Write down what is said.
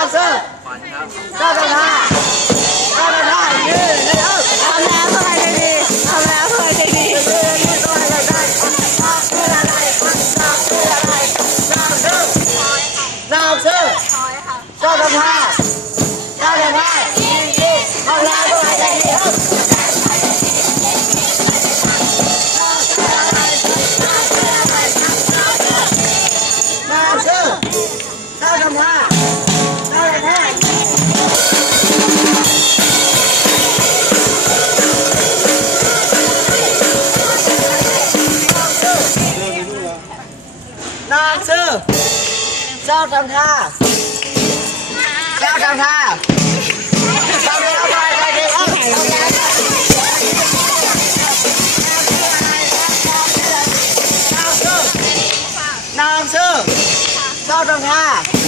านซอร์เจ้าประธาก้าประธายืนนะคบทำแล้วทำไมใจดีทำแล้วทำไมใจดียืนยืนทำไมใจได้ทำเพื่ออะไรทำเพื่อะไรน้ำซ์น้ำซ์เจ้าประธา Nam Sư. Sao Trầm Tha? Sao Trầm Tha? Sao Trầm Tha Nam Sư. Sao Trầm Tha?